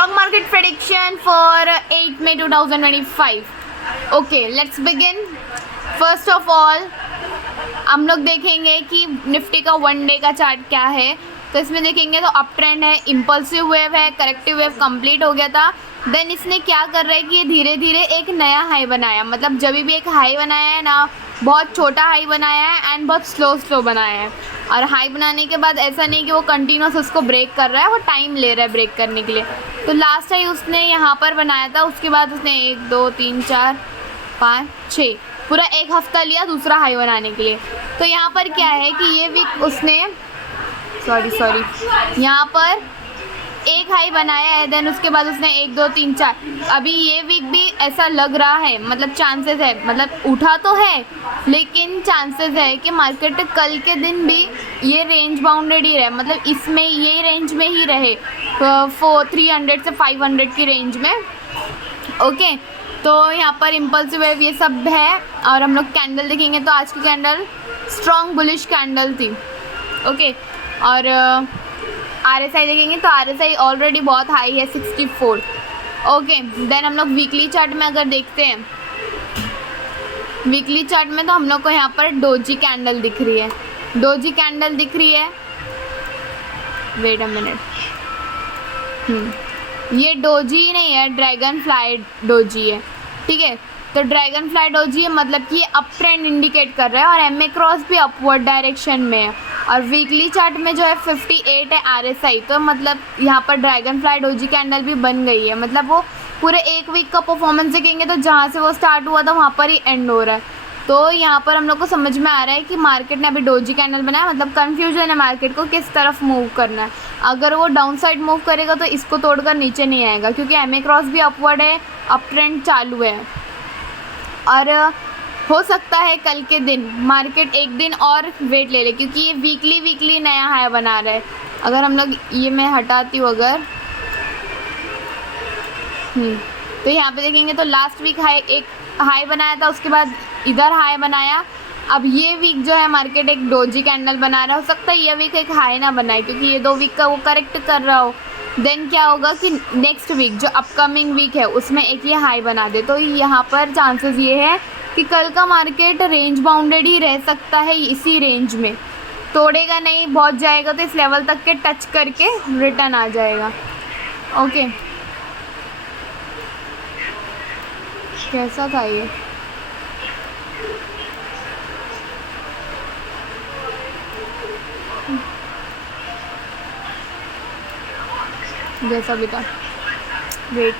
Stock market prediction for 8 May 2025. Okay, let's begin. First of all, हम लोग देखेंगे कि निफ्टी का 1 डे का चार्ट क्या है. तो इसमें देखेंगे तो अप ट्रेंड है, इम्पल्सिव वेव है, करेक्टिव वेव कंप्लीट हो गया था. देन इसने क्या कर रहा है कि ये धीरे धीरे एक नया हाई बनाया. मतलब जब भी एक हाई बनाया है ना, बहुत छोटा हाई बनाया है एंड बहुत स्लो बनाया है. और हाई बनाने के बाद ऐसा नहीं कि वो कंटिन्यूस उसको ब्रेक कर रहा है, वो टाइम ले रहा है ब्रेक करने के लिए. तो लास्ट हाई उसने यहाँ पर बनाया था, उसके बाद उसने 1 2 3 4 5 6 पूरा एक हफ्ता लिया दूसरा हाई बनाने के लिए. तो यहाँ पर क्या है कि ये वीक उसने सॉरी यहाँ पर एक हाई बनाया है. देन उसके बाद उसने 1 2 3 4 अभी ये वीक भी ऐसा लग रहा है, मतलब चांसेस है, मतलब उठा तो है लेकिन चांसेस है कि मार्केट कल के दिन भी ये रेंज बाउंडेड ही रहे. मतलब इसमें ये रेंज में ही रहे 300 से 500 की रेंज में. ओके, तो यहाँ पर इम्पल्सिव वेव ये सब है. और हम लोग कैंडल देखेंगे तो आज की कैंडल स्ट्रॉन्ग बुलिश कैंडल थी. ओके, और RSI देखेंगे तो RSI ऑलरेडी बहुत हाई है 64. ओके, देन हम लोग वीकली चार्ट में अगर देखते हैं, वीकली चार्ट में तो हम लोग को यहाँ पर डोजी कैंडल दिख रही है. डोजी कैंडल दिख रही है, वेट अ मिनट, ये डोजी नहीं है, ड्रैगन फ्लाई डोजी है. ठीक है, तो ड्रैगन फ्लाई डोजी है, मतलब कि ये अप ट्रेंड इंडिकेट कर रहा है और MA क्रॉस भी अपवर्ड डायरेक्शन में है. और वीकली चार्ट में जो है 58 है RSI. तो मतलब यहाँ पर ड्रैगन फ्लाई डोजी कैंडल भी बन गई है. मतलब वो पूरे एक वीक का परफॉर्मेंस देखेंगे तो जहाँ से वो स्टार्ट हुआ था वहाँ पर ही एंड हो रहा है. तो यहाँ पर हम लोग को समझ में आ रहा है कि मार्केट ने अभी डोजी कैंडल बनाया. मतलब कन्फ्यूजन है मार्केट को किस तरफ मूव करना है. अगर वो डाउन साइड मूव करेगा तो इसको तोड़कर नीचे नहीं आएगा, क्योंकि MA क्रॉस भी अपवर्ड है, अप ट्रेंड चालू है. और हो सकता है कल के दिन मार्केट एक दिन और वेट ले ले, क्योंकि ये वीकली नया हाई बना रहा है. अगर हम लोग ये मैं हटाती हूँ अगर तो यहाँ पे देखेंगे तो लास्ट वीक एक हाई बनाया था, उसके बाद इधर हाई बनाया. अब ये वीक जो है मार्केट एक डोजी कैंडल बना रहा है. हो सकता है ये वीक एक हाई ना बनाए, क्योंकि ये 2 वीक का वो करेक्ट कर रहा हो. देन क्या होगा कि नेक्स्ट वीक जो अपकमिंग वीक है उसमें एक ये हाई बना दे. तो यहाँ पर चांसेस ये है कि कल का मार्केट रेंज बाउंडेड ही रह सकता है, इसी रेंज में तोड़ेगा नहीं, बहुत जाएगा तो इस लेवल तक के टच करके रिटर्न आ जाएगा. ओके, कैसा था ये, जैसा भी था. वेट,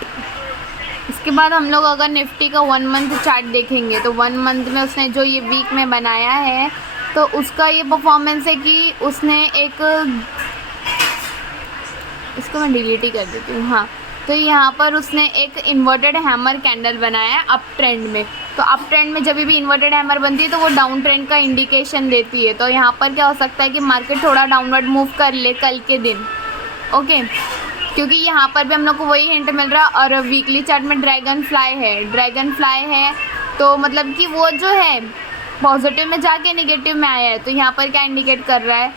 इसके बाद हम लोग अगर निफ्टी का 1 मंथ चार्ट देखेंगे तो 1 मंथ में उसने जो ये वीक में बनाया है तो उसका ये परफॉर्मेंस है कि उसने एक, इसको मैं डिलीट ही कर देती हूँ. हाँ, तो यहाँ पर उसने एक इन्वर्टेड हैमर कैंडल बनाया है अप ट्रेंड में. तो अप ट्रेंड में जब भी इन्वर्टेड हैमर बनती है तो वो डाउन ट्रेंड का इंडिकेशन देती है. तो यहाँ पर क्या हो सकता है कि मार्केट थोड़ा डाउनवर्ड मूव कर ले कल के दिन. ओके, क्योंकि यहाँ पर भी हम लोग को वही हिंट मिल रहा है. और वीकली चार्ट में ड्रैगन फ्लाई है तो मतलब कि वो जो है पॉजिटिव में जाके नेगेटिव में आया है. तो यहाँ पर क्या इंडिकेट कर रहा है,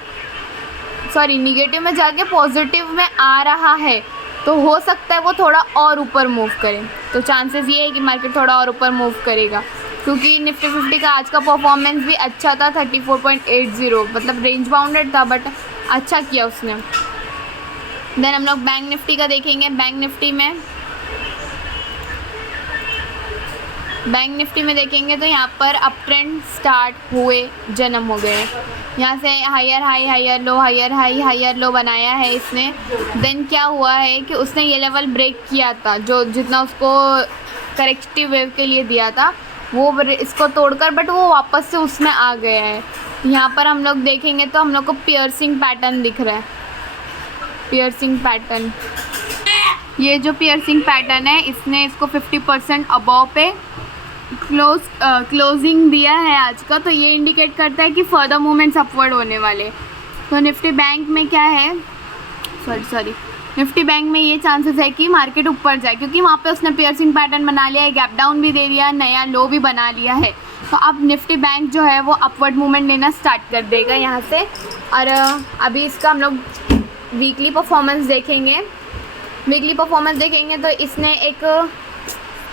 सॉरी, नेगेटिव में जाके पॉजिटिव में आ रहा है. तो हो सकता है वो थोड़ा और ऊपर मूव करे. तो चांसेस ये है कि मार्केट थोड़ा और ऊपर मूव करेगा, क्योंकि निफ्टी 50 का आज का परफॉर्मेंस भी अच्छा था 34.80. मतलब रेंज बाउंडेड था बट अच्छा किया उसने. देन हम लोग बैंक निफ्टी का देखेंगे. बैंक निफ्टी में देखेंगे तो यहाँ पर अप ट्रेंड स्टार्ट हुए जन्म हो गए. यहाँ से higher high, higher low, higher high, higher low बनाया है इसने. देन क्या हुआ है कि उसने ये लेवल ब्रेक किया था, जो जितना उसको करेक्टिव वेव के लिए दिया था वो इसको तोड़कर, बट वो वापस से उसमें आ गया है. यहाँ पर हम लोग देखेंगे तो हम लोग को पियर्सिंग पैटर्न दिख रहा है. पियर्सिंग पैटर्न, ये जो पियर्सिंग पैटर्न है इसने इसको 50% अबव पे क्लोजिंग दिया है आज का. तो ये इंडिकेट करता है कि फर्दर मूवमेंट्स अपवर्ड होने वाले. तो निफ्टी बैंक में क्या है, निफ्टी बैंक में ये चांसेस है कि मार्केट ऊपर जाए, क्योंकि वहाँ पे उसने पियर्सिंग पैटर्न बना लिया है, गैप डाउन भी दे दिया, नया लो भी बना लिया है. तो अब निफ्टी बैंक जो है वो अपवर्ड मूवमेंट लेना स्टार्ट कर देगा यहाँ से. और अभी इसका हम लोग वीकली परफॉर्मेंस देखेंगे वीकली परफॉर्मेंस देखेंगे तो इसने एक,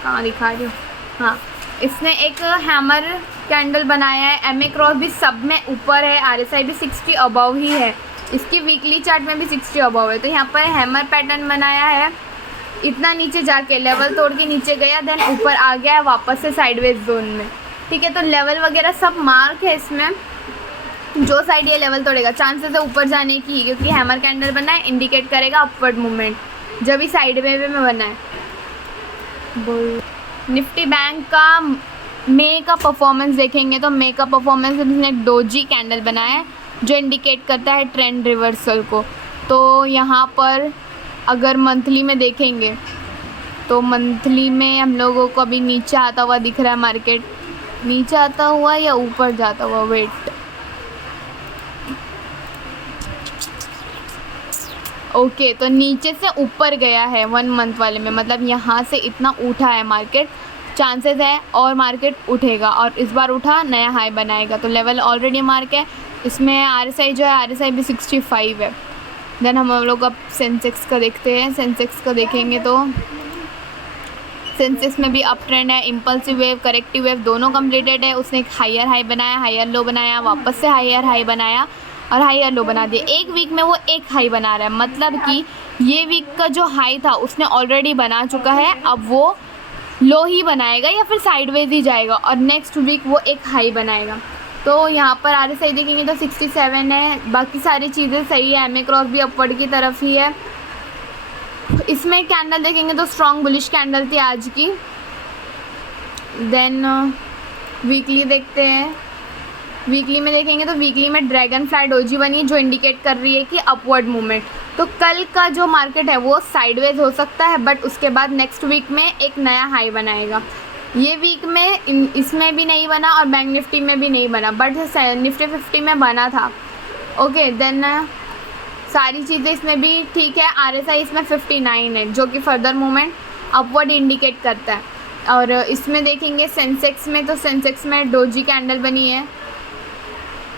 कहाँ दिखा रही हूँ, हाँ, इसने एक हैमर कैंडल बनाया है। एमए क्रॉस भी सब में ऊपर है, आरएसआई भी 60 अबव ही है, इसकी वीकली चार्ट में भी 60 अबव है। तो यहाँ पर हैमर पैटर्न बनाया है, इतना नीचे जाके लेवल तोड़ के नीचे गया, देन ऊपर आ गया है वापस से साइडवेज जोन में। ठीक है, तो लेवल वगैरह सब मार्क है इसमें, जो साइड ये लेवल तोड़ेगा चांसेस है ऊपर जाने की, क्योंकि हैमर कैंडल बना है, इंडिकेट करेगा अपवर्ड मूवमेंट, जब ही साइड वे में बना है। निफ्टी बैंक का मे का परफॉर्मेंस देखेंगे तो मे का परफॉर्मेंस इसने एक डोजी कैंडल बनाया है जो इंडिकेट करता है ट्रेंड रिवर्सल को। तो यहाँ पर अगर मंथली में देखेंगे तो मंथली में हम लोगों को अभी नीचे आता हुआ दिख रहा है मार्केट, नीचे आता हुआ या ऊपर जाता हुआ, वेट, ओके, तो नीचे से ऊपर गया है 1 मंथ वाले में, मतलब यहाँ से इतना उठा है मार्केट, चांसेस है और मार्केट उठेगा, और इस बार उठा नया हाई बनाएगा। तो लेवल ऑलरेडी मार्क है, इसमें आरएसआई जो है, आरएसआई भी 65 है। देन हम लोग अब सेंसेक्स का देखते हैं। सेंसेक्स का देखेंगे तो सेंसेक्स में भी अप ट्रेंड है, इम्पल्सिव वेव, करेक्टिव वेव दोनों कंप्लीटेड है। उसने एक हायर हाई बनाया, हायर लो बनाया, वापस से हायर हाई बनाया और हायर लो बना दिया। एक वीक में वो एक हाई बना रहा है, मतलब कि ये वीक का जो हाई था उसने ऑलरेडी बना चुका है, अब वो लो ही बनाएगा या फिर साइडवेज ही जाएगा और नेक्स्ट वीक वो एक हाई बनाएगा। तो यहाँ पर आरएसआई देखेंगे तो 67 है, बाकी सारी चीज़ें सही है, एमए क्रॉस भी अपवर्ड की तरफ ही है। इसमें कैंडल देखेंगे तो स्ट्रॉन्ग बुलिश कैंडल थी आज की। देन वीकली देखते हैं, वीकली में देखेंगे तो वीकली में ड्रैगन फ्लाई डोजी बनी है जो इंडिकेट कर रही है कि अपवर्ड मूवमेंट। तो कल का जो मार्केट है वो साइडवेज हो सकता है, बट उसके बाद नेक्स्ट वीक में एक नया हाई बनाएगा। ये वीक में इसमें भी नहीं बना और बैंक निफ्टी में भी नहीं बना, बट निफ्टी 50 में बना था। ओके, देन सारी चीज़ें इसमें भी ठीक है। आरएसआई इसमें 59 है जो कि फर्दर मूवमेंट अपवर्ड इंडिकेट करता है। और इसमें देखेंगे सेंसेक्स में, तो सेंसेक्स में डोजी कैंडल बनी है,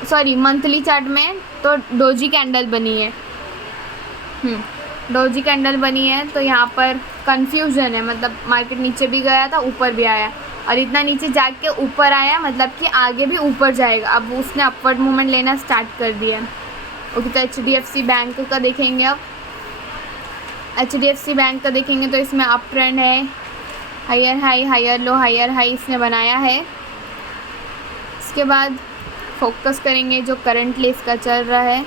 सॉरी मंथली चार्ट में तो डोजी कैंडल बनी है, डोजी कैंडल बनी है। तो यहाँ पर कंफ्यूजन है, मतलब मार्केट नीचे भी गया था, ऊपर भी आया और इतना नीचे जाके ऊपर आया, मतलब कि आगे भी ऊपर जाएगा। अब उसने अपवर्ड मूवमेंट लेना स्टार्ट कर दिया है। ओके, तो एचडीएफसी बैंक का देखेंगे। अब एचडीएफसी बैंक का देखेंगे तो इसमें अप ट्रेंड है, higher high, higher low, higher high इसने बनाया है। इसके बाद फोकस करेंगे जो करंटली इसका चल रहा है।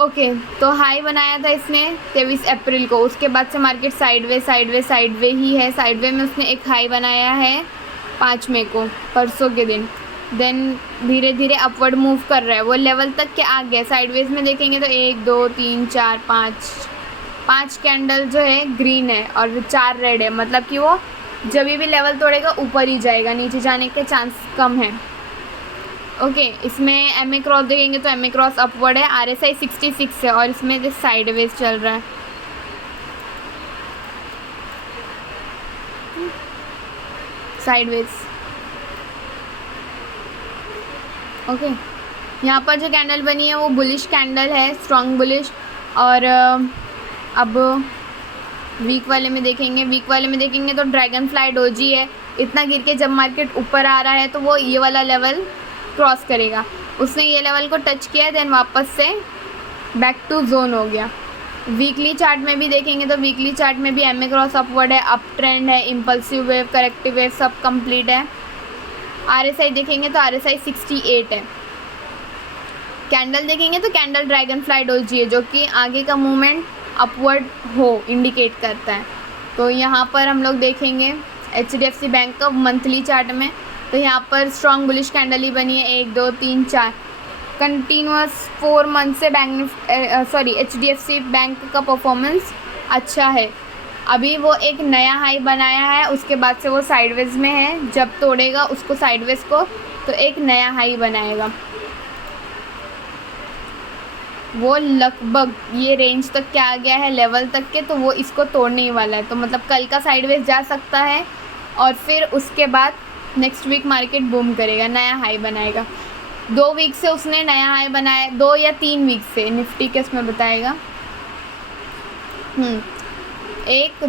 ओके, तो हाई बनाया था इसने 23 अप्रैल को, उसके बाद से मार्केट साइडवे ही है। साइडवे में उसने एक हाई बनाया है 5 मई को, परसों के दिन। देन धीरे धीरे अपवर्ड मूव कर रहा है, वो लेवल तक के आ गया। साइडवेज में देखेंगे तो 1 2 3 4 5 कैंडल जो है ग्रीन है और 4 रेड है, मतलब कि वो जब भी लेवल तोड़ेगा ऊपर ही जाएगा, नीचे जाने के चांस कम है। ओके, इसमें एमए क्रॉस देखेंगे तो एमए क्रॉस अपवर्ड है, आरएसआई 66 है और इसमें साइडवेज चल रहा है। साइडवेज ओके, यहाँ पर जो कैंडल बनी है वो बुलिश कैंडल है, स्ट्रॉन्ग बुलिश। और अब वीक वाले में देखेंगे तो ड्रैगन फ्लाई डोजी है। इतना गिर के जब मार्केट ऊपर आ रहा है तो वो ये वाला लेवल क्रॉस करेगा। उसने ये लेवल को टच किया, देन वापस से बैक टू जोन हो गया। वीकली चार्ट में भी देखेंगे तो वीकली चार्ट में भी एमए क्रॉस अपवर्ड है, अप ट्रेंड है, इम्पल्सिव वेव, करेक्टिव वेव सब कंप्लीट है। आरएसआई देखेंगे तो आरएसआई 68 है। कैंडल देखेंगे तो कैंडल ड्रैगन फ्लाई डोजी है जो कि आगे का मूवमेंट अपवर्ड हो इंडिकेट करता है। तो यहाँ पर हम लोग देखेंगे एचडीएफसी बैंक का मंथली चार्ट में, तो यहाँ पर स्ट्रॉन्ग बुलिश कैंडल ही बनी है 1 2 3 4 कंटिन्यूस 4 मंथ से एचडीएफसी बैंक का परफॉर्मेंस अच्छा है। अभी वो एक नया हाई बनाया है, उसके बाद से वो साइडवेज में है, जब तोड़ेगा उसको साइडवेज को तो एक नया हाई बनाएगा। वो लगभग ये रेंज तक क्या आ गया है लेवल तक के, तो वो इसको तोड़ने ही वाला है। तो मतलब कल का साइडवेज जा सकता है और फिर उसके बाद नेक्स्ट वीक मार्केट बूम करेगा, नया हाई बनाएगा। 2 वीक से उसने नया हाई बनाया, 2 या 3 वीक से निफ्टी के उसमें बताएगा। एक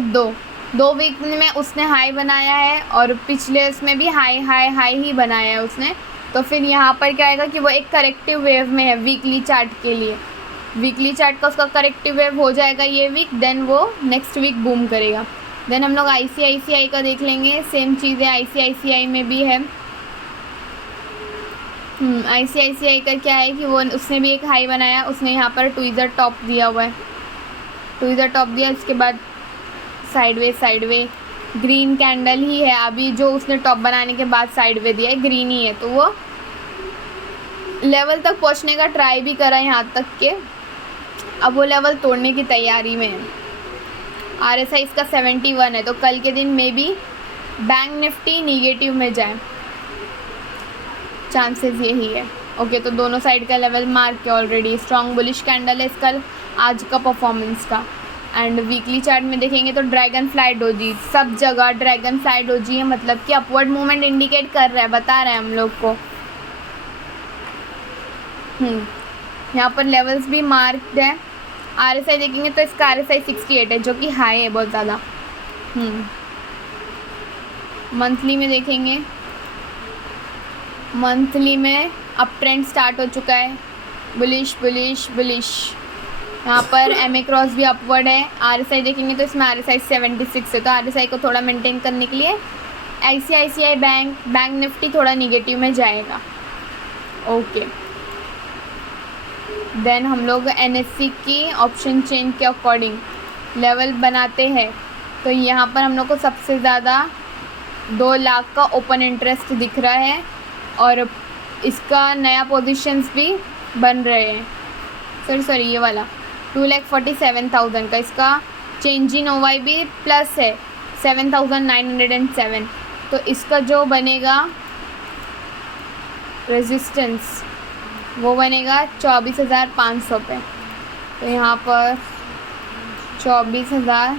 दो वीक में उसने हाई बनाया है और पिछले इसमें भी हाई हाई हाई ही बनाया है उसने। तो फिर यहाँ पर क्या आएगा कि वो एक करेक्टिव वेव में है वीकली चार्ट के लिए। वीकली चार्ट का उसका करेक्टिव वेव हो जाएगा ये वीक, देन वो नेक्स्ट वीक बूम करेगा। देन हम लोग ICICI का देख लेंगे, सेम चीज़ें ICICI में भी है। ICICI का क्या है कि वो उसने भी एक हाई बनाया, उसने यहाँ पर ट्विज़र टॉप दिया हुआ है, ट्विज़र टॉप दिया, इसके बाद साइडवे ग्रीन कैंडल ही है अभी जो उसने टॉप बनाने के बाद साइडवे दिया है, ग्रीन ही है। तो वो लेवल तक पहुँचने का ट्राई भी करा यहाँ तक के अब वो लेवल तोड़ने की तैयारी में है। RSI इसका 71 है, तो कल के दिन में भी बैंक निफ्टी निगेटिव में जाए, चांसेस यही है। ओके, तो दोनों साइड का लेवल मार्क है ऑलरेडी। स्ट्रॉन्ग बुलिश कैंडल है इसका आज का परफॉर्मेंस का। एंड वीकली चार्ट में देखेंगे तो ड्रैगन फ्लाई डोजी, सब जगह ड्रैगन फ्लाई डोजी है, मतलब कि अपवर्ड मूवमेंट इंडिकेट कर रहा है, बता रहा है हम लोग को। यहाँ पर लेवल्स भी मार्क्ड है। RSI देखेंगे तो इसका RSI 68 है जो कि हाई है बहुत ज़्यादा। मंथली में देखेंगे, मंथली में अप ट्रेंड स्टार्ट हो चुका है, बुलिश बुलिश बुलिश। यहाँ पर MA क्रॉस भी अपवर्ड है। RSI देखेंगे तो इसमें RSI 76 है, तो RSI को थोड़ा मेंटेन करने के लिए ICICI बैंक निफ्टी थोड़ा निगेटिव में जाएगा। ओके, देन हम लोग NSE की ऑप्शन चेन के अकॉर्डिंग लेवल बनाते हैं। तो यहाँ पर हम लोग को सबसे ज़्यादा 2 लाख का ओपन इंटरेस्ट दिख रहा है और इसका नया पोजीशंस भी बन रहे हैं। सॉरी ये वाला 2,47,000 का इसका चेंज इन OY भी प्लस है 7,907। तो इसका जो बनेगा रेजिस्टेंस वो बनेगा 24,500 पे। तो यहाँ पर 24,000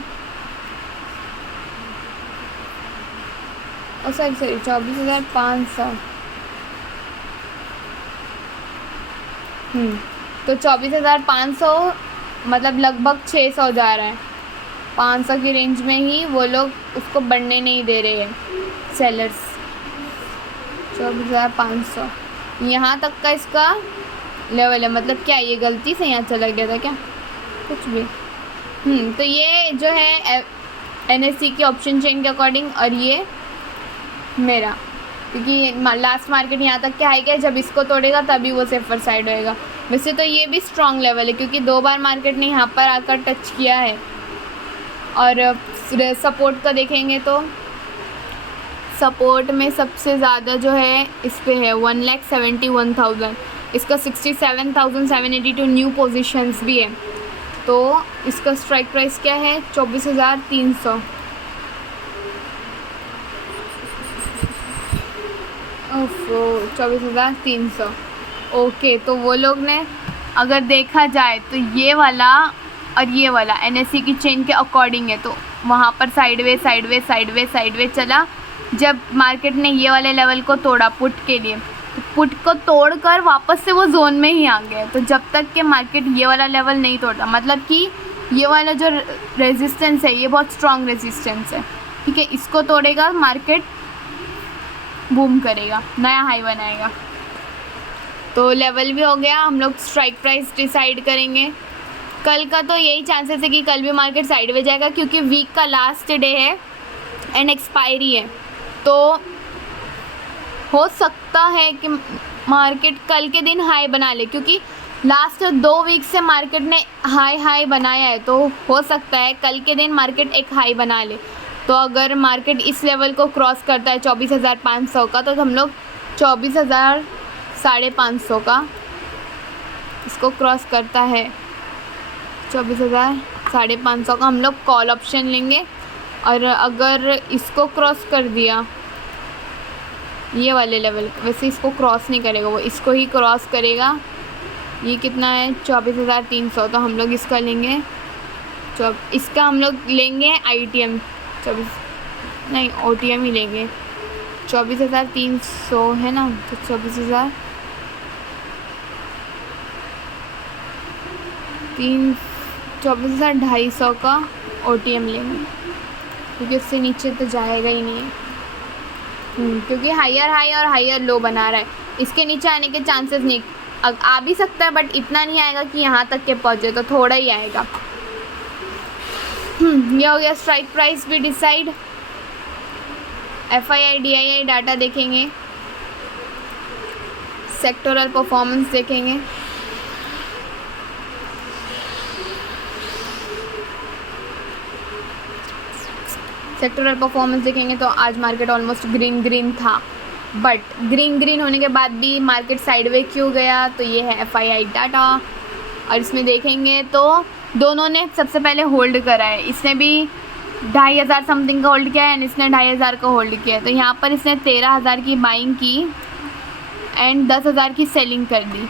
सॉरी 24,500। तो 24,500 मतलब लगभग 600 जा रहा है। 500 की रेंज में ही वो लोग उसको बढ़ने नहीं दे रहे हैं सेलर्स। 24,500 यहाँ तक का इसका लेवल है। मतलब क्या ये गलती से यहाँ चला गया था क्या कुछ भी? तो ये जो है NSE की ऑप्शन चेन के अकॉर्डिंग, और ये मेरा, क्योंकि लास्ट मार्केट यहाँ तक क्या है, जब इसको तोड़ेगा तभी वो सेफर साइड होएगा। वैसे तो ये भी स्ट्रॉन्ग लेवल है क्योंकि 2 बार मार्केट ने यहाँ पर आकर टच किया है। और सपोर्ट का देखेंगे तो सपोर्ट में सबसे ज़्यादा जो है इस पे है 1,71,000, इसका 67,782 न्यू पोजीशंस भी है। तो इसका स्ट्राइक प्राइस क्या है 24,300। 24,300। ओके, तो वो लोग ने अगर देखा जाए तो ये वाला और ये वाला NSE की चेन के अकॉर्डिंग है, तो वहाँ पर साइडवे चला। जब मार्केट ने ये वाले लेवल को तोड़ा पुट के लिए, तो पुट को तोड़कर वापस से वो जोन में ही आ गया। तो जब तक कि मार्केट ये वाला लेवल नहीं तोड़ता, मतलब कि ये वाला जो रेजिस्टेंस है ये बहुत स्ट्रॉन्ग रेजिस्टेंस है, ठीक है, इसको तोड़ेगा मार्केट बूम करेगा, नया हाई बनाएगा। तो लेवल भी हो गया। हम लोग स्ट्राइक प्राइस डिसाइड करेंगे। कल का तो यही चांसेस है कि कल भी मार्केट साइडवेज जाएगा क्योंकि वीक का लास्ट डे है एंड एक्सपायरी है। तो हो सकता है कि मार्केट कल के दिन हाई बना ले, क्योंकि लास्ट 2 वीक से मार्केट ने हाई बनाया है। तो हो सकता है कल के दिन मार्केट एक हाई बना ले। तो अगर मार्केट इस लेवल को क्रॉस करता है 24,500 का, तो हम लोग 24,550 का इसको क्रॉस करता है 24,550 का हम लोग कॉल ऑप्शन लेंगे। और अगर इसको क्रॉस कर दिया ये वाले लेवल, वैसे इसको क्रॉस नहीं करेगा, वो इसको ही क्रॉस करेगा। ये कितना है 24,300, तो हम लोग इसका लेंगे इसका हम लोग लेंगे ITM 24 नहीं OTM ही लेंगे। 24,300 है ना, तो 24,000 24,250 का OTM लेंगे क्योंकि उससे नीचे तो जाएगा ही नहीं है। क्योंकि हायर हाई और हायर लो बना रहा है, इसके नीचे आने के चांसेस नहीं, आ भी सकता है बट इतना नहीं आएगा कि यहाँ तक के पहुँचे, तो थोड़ा ही आएगा। ये हो गया स्ट्राइक प्राइस भी डिसाइड। FII DII डाटा देखेंगे, सेक्टोरल परफॉर्मेंस देखेंगे। सेक्टोरल परफॉर्मेंस देखेंगे तो आज मार्केट ऑलमोस्ट ग्रीन था, बट ग्रीन होने के बाद भी मार्केट साइडवे क्यों गया, तो ये है FII डाटा। और इसमें देखेंगे तो दोनों ने सबसे पहले होल्ड करा है, इसने भी 2,500 समथिंग का होल्ड किया है एंड इसने 2,500 का होल्ड किया है। तो यहाँ पर इसने 13,000 की बाइंग की एंड 10,000 की सेलिंग कर दी।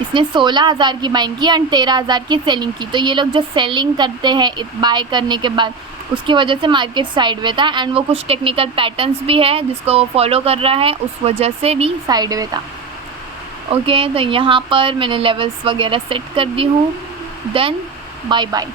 इसने 16,000 की बाइंग की एंड 13,000 की सेलिंग की। तो ये लोग जो सेलिंग करते हैं बाय करने के बाद, उसकी वजह से मार्केट साइडवे था एंड वो कुछ टेक्निकल पैटर्न्स भी है जिसको वो फॉलो कर रहा है, उस वजह से भी साइडवे था। ओके, तो यहाँ पर मैंने लेवल्स वगैरह सेट कर दी हूँ। Then bye bye.